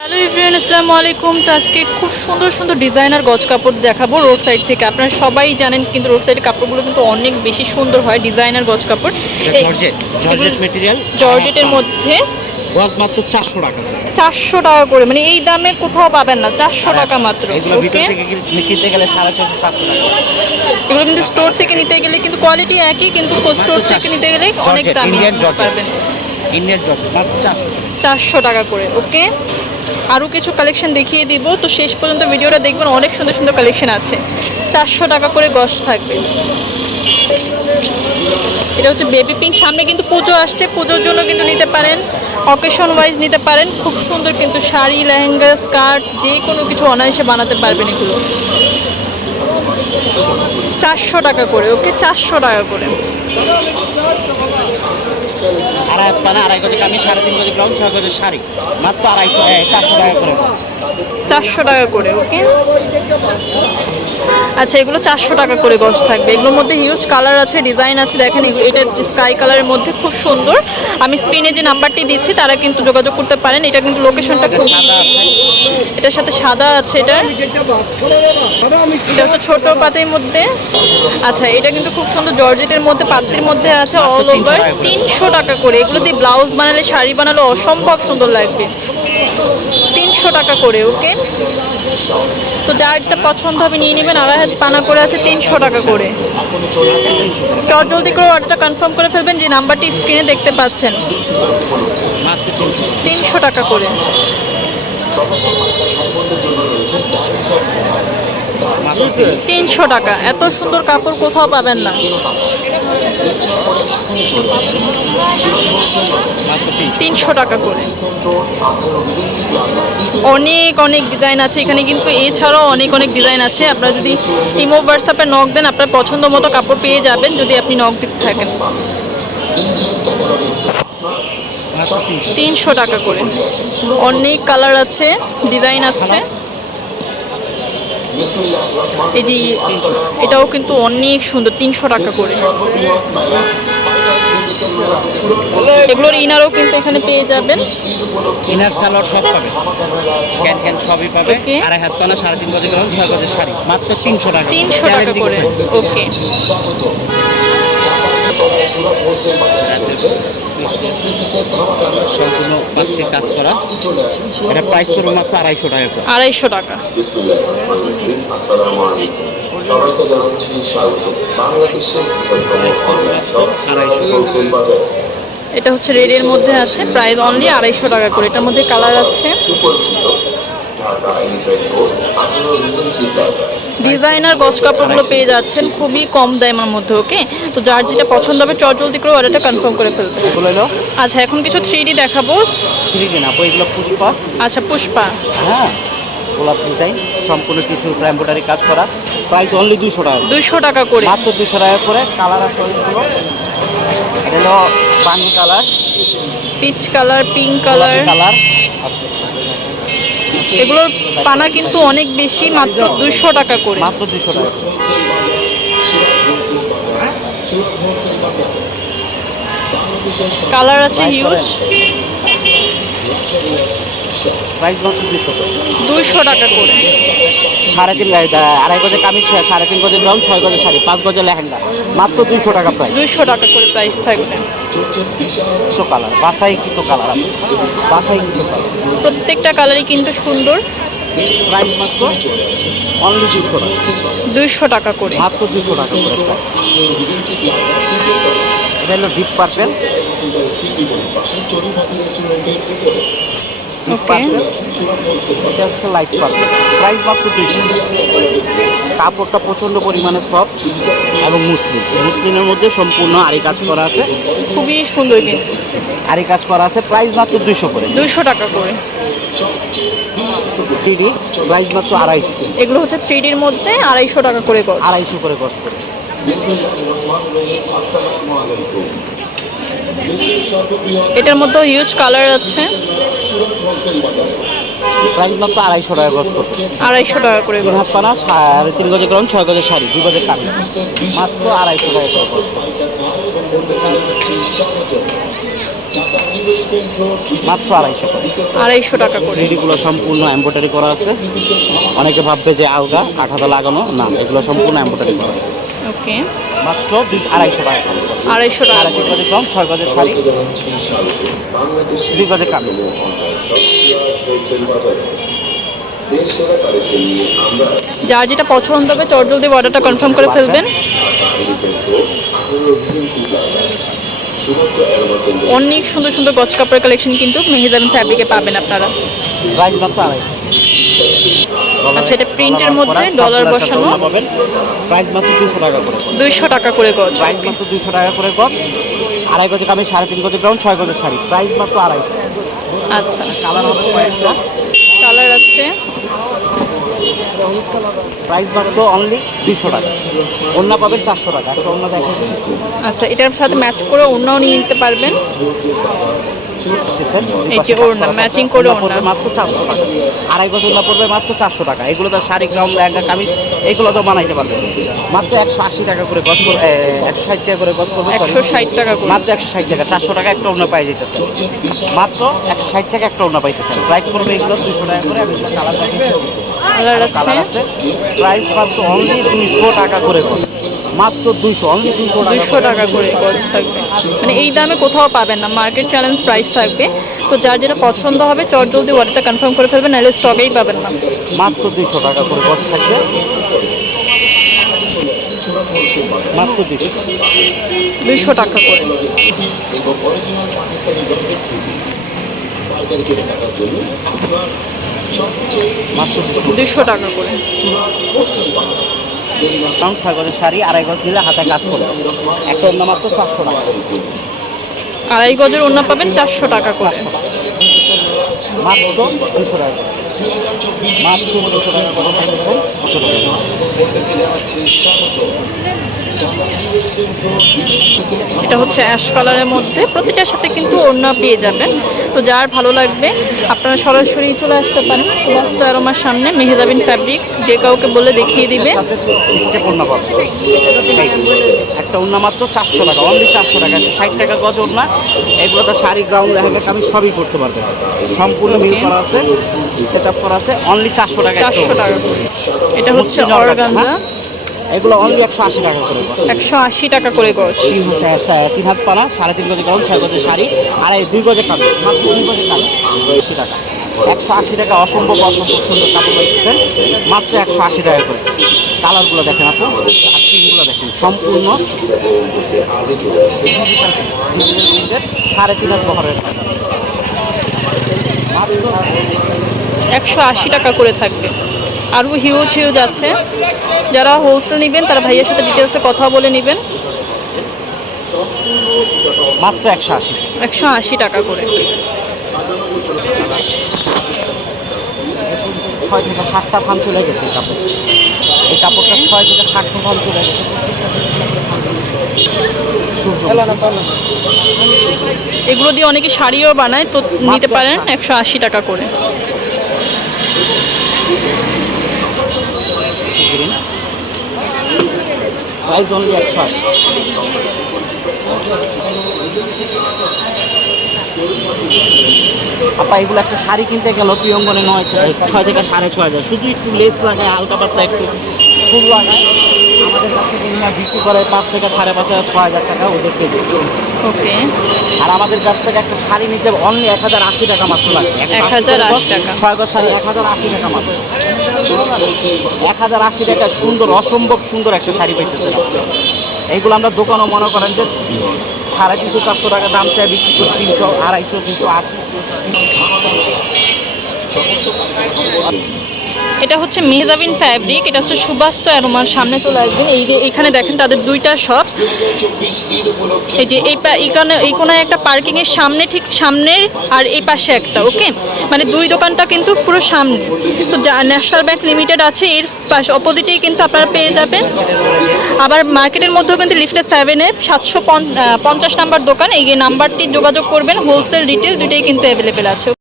Hello everyone আসসালামু আলাইকুম। তো আজকে খুব সুন্দর সুন্দর ডিজাইনার গজ কাপড় দেখাবো রোড সাইড থেকে। আপনারা সবাই জানেন কিন্তু রোড সাইডের কাপড়গুলো কিন্তু অনেক বেশি সুন্দর হয় ডিজাইনার গজ কাপড়। জর্জেট জর্জেট মেটেরিয়াল জর্জেটের মধ্যে গজ মাত্র টাকা। চারশো টাকা করে মানে এই দামে কোথাও পাবেন না চারশো টাকা মাত্র এগুলো কিনতে গেলে সাড়ে ছশো সাতশো টাকা। এগুলো কিন্তু স্টোর থেকে নিতে গেলে কিন্তু কোয়ালিটি একই কিন্তু স্টোর থেকে নিতে গেলে অনেক দামি পারবেন ইন্ডিয়ান জর্জেট মাত্র চারশো চারশো টাকা করে ওকে? আরও কিছু কালেকশন দেখিয়ে দিব। তো শেষ পর্যন্ত ভিডিওটা দেখবেন, অনেক সুন্দর সুন্দর কালেকশন আছে। চারশো টাকা করে গস থাকবে। এটা হচ্ছে বেবি পিঙ্ক সামনে কিন্তু পুজো আসছে। পুজোর জন্য কিন্তু নিতে পারেন। অকেশন ওয়াইজ নিতে পারেন। খুব সুন্দর কিন্তু শাড়ি, লেহেঙ্গা স্কার্ট যে কোনো কিছু অনায়াসে বানাতে পারবেন এগুলো। চারশো টাকা করে, ওকে? চারশো টাকা করে। আড়াই পানা আড়াই কোটি কামি সাড়ে তিন কোটি গ্রাউন্ড ছয় কোটি শাড়ি। মাত্র আড়াইশো চারশো টাকা করে। চারশো টাকা করে ওকে আচ্ছা এগুলো চারশো টাকা করে গজ থাকবে। এগুলোর মধ্যে হিউজ কালার আছে ডিজাইন আছে। দেখেন এটা স্কাই কালারের মধ্যে খুব সুন্দর। আমি স্ক্রিনে যে নাম্বারটি দিচ্ছি, তারা কিন্তু যোগাযোগ করতে পারেন। এটা কিন্তু লোকেশনটা খুব এটার সাথে সাদা আছে এটা। এটা ছোট পাতের মধ্যে। আচ্ছা এটা কিন্তু খুব সুন্দর জর্জেটের মধ্যে, পাত্রের মধ্যে আছে অল মাত্র 300 ওভার তিনশো টাকা করে। এগুলো দিয়ে ব্লাউজ বানালে, শাড়ি বানালে অসম্ভব সুন্দর লাগবে। তিনশো টাকা করে, ওকে? তো যা একটা পছন্দ হবে, নিয়ে নেবেন। আড়াই হাত পানা করে আছে তিনশো টাকা করে। চট জলদি করে অর্ডারটা কনফার্ম করে ফেলবেন যে নাম্বারটি স্ক্রিনে দেখতে পাচ্ছেন। তিনশো টাকা করে। তিনশো। টাকা। এত সুন্দর কাপড় কোথাও পাবেন না। তিনশো টাকা করে। অনেক অনেক ডিজাইন আছে এখানে, কিন্তু এছাড়াও অনেক অনেক ডিজাইন আছে। আপনারা যদি ইমো হোয়াটসঅ্যাপে নক দেন, আপনার পছন্দ মতো কাপড় পেয়ে যাবেন যদি আপনি নক দিতে থাকেন। তিনশো টাকা করে। অনেক কালার আছে ডিজাইন আছে। এই যে এটাও কিন্তু অনেক সুন্দর তিনশো টাকা করে। এগুলোর ইনারও কিন্তু এখানে পেয়ে যাবেন। ইনার সালোয়ার সব পাবে ক্যান ক্যান সবই পাবে আর আড়াই হাত পানা সাড়ে তিন বাজে গ্রহণ ছয় বাজে শাড়ি। মাত্র তিনশো টাকা। তিনশো টাকা করে। ওকে। সম্পূর্ণ পাত্রে কাজ করা। এটা প্রাইস করব মাত্র আড়াইশো টাকা আড়াইশো টাকা। সবাইকে জানাচ্ছি স্বাগত। বাংলাদেশের। এটা হচ্ছে রেডের মধ্যে আছে প্রাইস অনলি আড়াইশো টাকা করে। এটার মধ্যে কালার আছে। সুপরিচিত। ডিজাইনার গজ কাপড়গুলো পেয়ে যাচ্ছেন খুবই কম দামের মধ্যে ওকে তো যার যেটা পছন্দ হবে চট জলদি করে অর্ডারটা কনফার্ম করে হলো আচ্ছা এখন কিছু থ্রি ডি দেখাবো। থ্রি ডি না এগুলো পুষ্পা। আচ্ছা পুষ্পা। হ্যাঁ গোলাপ ডিজাইন সম্পূর্ণ কিছু এম্ব্রয়ডারি কাজ করা। প্রাইস অনলি দুশো টাকা। দুইশো টাকা করে। মাত্র দুশো টাকা করে কালার আছে এটা হলো পানি colour peach colour pink colour colour এগুলোর পানা কিন্তু অনেক বেশি মাত্র দুইশো টাকা করে। মাত্র দুশো টাকা কালার আছে হিউজ প্রাইস মাত্র দুশো টাকা। করে। সাড়ে তিন আড়াই গজে কামিজ সাড়ে তিন গজের ব্রাউন ছয় গজের শাড়ি পাঁচ গজের লেহেঙ্গা। মাত্র দুইশো টাকা প্রাইস দুইশো টাকা করে প্রাইস থাকবে। তো কালার বাসাই কিন্তু কালার আছে। বাসাই কিন্তু কালার প্রত্যেকটা কালারই কিন্তু সুন্দর। প্রাইস মাত্র অনলি দুশো টাকা। দুইশো টাকা করে। মাত্র দুশো টাকা করে এটা হলো ডিপ পার্পেল ডিপ পার্পেল এটা হচ্ছে লাইট পার্পেল প্রাইস মাত্র দুইশো কাপড়টা প্রচণ্ড পরিমাণে সফট এবং মুসলিম। মুসলিমের মধ্যে সম্পূর্ণ আরি কাজ করা আছে। খুবই সুন্দর কিন্তু। আরি কাজ করা আছে। প্রাইস মাত্র দুইশো করে। দুইশো টাকা করে। থ্রিডি প্রাইস মাত্র আড়াইশো। এগুলো হচ্ছে থ্রি ডির মধ্যে আড়াইশো টাকা করে আড়াইশো করে কষ্ট এটার মধ্যেও হিউজ কালার আছে। প্রাইস মাত্র আড়াইশো টাকা আড়াইশো টাকা করে তিন হাত পানা সাড়ে তিন গজের গ্রাউন্ড ছয় গজের শাড়ি দুই গজের কামি মাত্র আড়াইশো টাকা করে মাত্র আড়াইশো আড়াইশো টাকা করে। সম্পূর্ণ এম্ব্রয়ডারি করা আছে। অনেকে ভাববে যে আলগা আঠাটা লাগানো না এগুলো সম্পূর্ণ এম্ব্রয়ডারি করা। ওকে। মাত্র আড়াইশো টাকা আড়াইশো টাকা কম ছয় গজের শাড়ি। দুই গজে কামিজ। যার যেটা পছন্দ হবে চটজলদি অর্ডারটা কনফার্ম করে ফেলবেন। অনেক সুন্দর সুন্দর গছ কাপড়ের কালেকশন কিন্তু মেহেজাবিন ফ্যাব্রিকে পাবেন আপনারা। আচ্ছা, এটা print এর মধ্যে ডলার বসানো। পাবেন। প্রাইস মাত্র দুশো টাকা করে দুইশো টাকা করে গজ। প্রাইস মাত্র দুশো টাকা করে গজ। আড়াই গজে কামিজ সাড়ে তিন গজে গ্রাউন্ড ছয় গজের শাড়ি। প্রাইস মাত্র আড়াইশো। আচ্ছা। কালার হবে কয়েকটা। কালার আছে। প্রাইস মাত্র অনলি দুশো টাকা। অন্য পাবেন চারশো টাকা। একটা অন্য দেখেন আচ্ছা এটার সাথে ম্যাচ করে অন্যও নিয়ে নিতে পারবেন। এই যে ওড়না, matching করে ওড়না। মাত্র চারশো টাকা। আড়াই গজ ওড়না পড়বে মাত্র চারশো টাকা। এগুলো তো শাড়ি গ্রাউন্ড লেহেঙ্গা কামিজ এগুলো তো বানাইতে পারবেন মাত্র একশো আশি টাকা করে পড়বে একশো ষাট টাকা করে গজ পড়বে একশো ষাট টাকা করে। মাত্র একশো ষাট টাকা চারশো টাকা একটা ওড়না পাই যেতেছে। মাত্র একশো ষাট টাকা একটা ওড়না পাইতেছেন প্রাইস পড়বে এগুলো দুশো টাকা করে আমি কালার কালার আছে? প্রাইস মাত্র অনলি দুইশো টাকা করে গজ। মাত্র দুইশো অনলি দুইশো টাকা দুইশো টাকা করে গজ থাকবে। মানে এই দামে কোথাও পাবেন না মার্কেট চ্যালেঞ্জ প্রাইস থাকবে। তো যার যেটা পছন্দ হবে চট জলদি অর্ডারটা কনফার্ম করে ফেলবেন নাহলে স্টকেই পাবেন না। মাত্র দুইশো টাকা করে গজ থাকবে। মাত্র দুইশো। দুইশো টাকা করে। মাত্র দুইশো টাকা করে। কারণ ছয় গজের শাড়ি আড়াই গজ দিলে হাতে কাজ করবে একটা অন্য মাত্র চারশো টাকা। আড়াই গজের অন্য পাবেন চারশো টাকা করে। মাত্র দুশো টাকা। মাত্র দুশো টাকা করে থাকবে দুশো টাকা। প্রত্যেককে জানাচ্ছি স্বাগত এটা হচ্ছে অ্যাশ কালারের মধ্যে। প্রতিটার সাথে কিন্তু ওড়না পেয়ে যাবেন। তো যার ভালো লাগবে আপনারা সরাসরি চলে আসতে পারেন। সমস্ত সুভাষ আমার সামনে মেহেজাবিন ফ্যাব্রিক যে কাউকে বলে দেখিয়ে দিবে। একটা ওড়না মাত্র চারশো টাকা অনলি চারশো টাকা ষাট টাকা গজ ওড়না। এগুলো তো শাড়ি গ্রাউন্ড লেহেঙ্গা আমি সবই করতে পারবে। সম্পূর্ণ মিল করা আছে সেট আপ করা আছে অনলি চারশো টাকা চারশো টাকা করে। এটা হচ্ছে অর্গানজা হ্যাঁ? এগুলো অনলি একশো আশি টাকা করে একশো আশি টাকা করে গজ। তিন সা- সা- তিন হাত পানা সাড়ে তিন গজে গ্রাউন্ড ছয় গজের শাড়ি আর এই দুই গজে কামি মাত্র দুই গজে কামি আশি টাকা। একশো আশি টাকা অসম্ভব অসম্ভব সুন্দর কাপড় মাত্র একশো আশি টাকা করে। কালারগুলো দেখেন আপু আর পিনগুলো দেখেন সম্পূর্ণ সাড়ে তিন বহরের একশো আশি টাকা করে থাকবে। আরও হিউজ হিউজ আছে। যারা হোলসেল নেবেন তারা ভাইয়ের সাথে ডিটেলসে কথা বলে নেবেন। মাত্র একশো আশি। একশো আশি টাকা করে। ছয় থেকে সাতটা ফান চলে গেছে কাপড় এই কাপড়টা ছয় থেকে ফান চলে গেছে এগুলো দিয়ে অনেকে শাড়িও বানায় তো নিতে পারেন একশো আশি। টাকা করে। প্রাইস অনলি একশো আশি। আপা এগুলো একটা শাড়ি কিনতে গেল প্রিয়ঙ্গনে নয় ছয় থেকে সাড়ে ছয় হাজার। শুধু একটু লেস লাগায় হালকা পাতলা একটু ফুল লাগায়। আমাদের কাছ থেকে নিয়ে বিক্রি করে পাঁচ থেকে সাড়ে পাঁচ হাজার ছয় হাজার টাকা ওদের কেজি। ওকে। আর আমাদের কাছ থেকে একটা শাড়ি নিতে অনলি এক হাজার আশি টাকা মাত্র লাগে। এক হাজার আশি টাকা। ছয় গজ শাড়ি এক হাজার আশি টাকা মাত্র। এক হাজার আশি টাকা সুন্দর অসম্ভব সুন্দর একটা শাড়ি আপনি। এইগুলো আমরা দোকানও মনে করেন যে সাড়ে তিনশো চারশো টাকা দাম চাই বিক্রি করি তিনশো আড়াইশো তিনশো আশি এটা হচ্ছে মেহজাবিন ফ্যাব্রিক এটা হচ্ছে সুবাস্ত অ্যারোমার সামনে চলে আসবেন। এই যে এখানে দেখেন তাদের দুইটা শপ এই যে এই এখানে এই কোনায় একটা পার্কিং এর সামনে ঠিক সামনে আর এই পাশে একটা ওকে মানে দুই দোকানটা কিন্তু পুরো সামনে। তো ন্যাশনাল ব্যাংক লিমিটেড আছে, এর পাশে অপোজিটেই কিন্তু আপনারা পেয়ে যাবেন। আবার মার্কেটের মধ্যেও কিন্তু লিফটে সেভেনে সাতশো পঞ্চাশ নাম্বার দোকান। এই যে নাম্বারটি যোগাযোগ করবেন হোলসেল রিটেল দুটোই কিন্তু অ্যাভেলেবেল আছে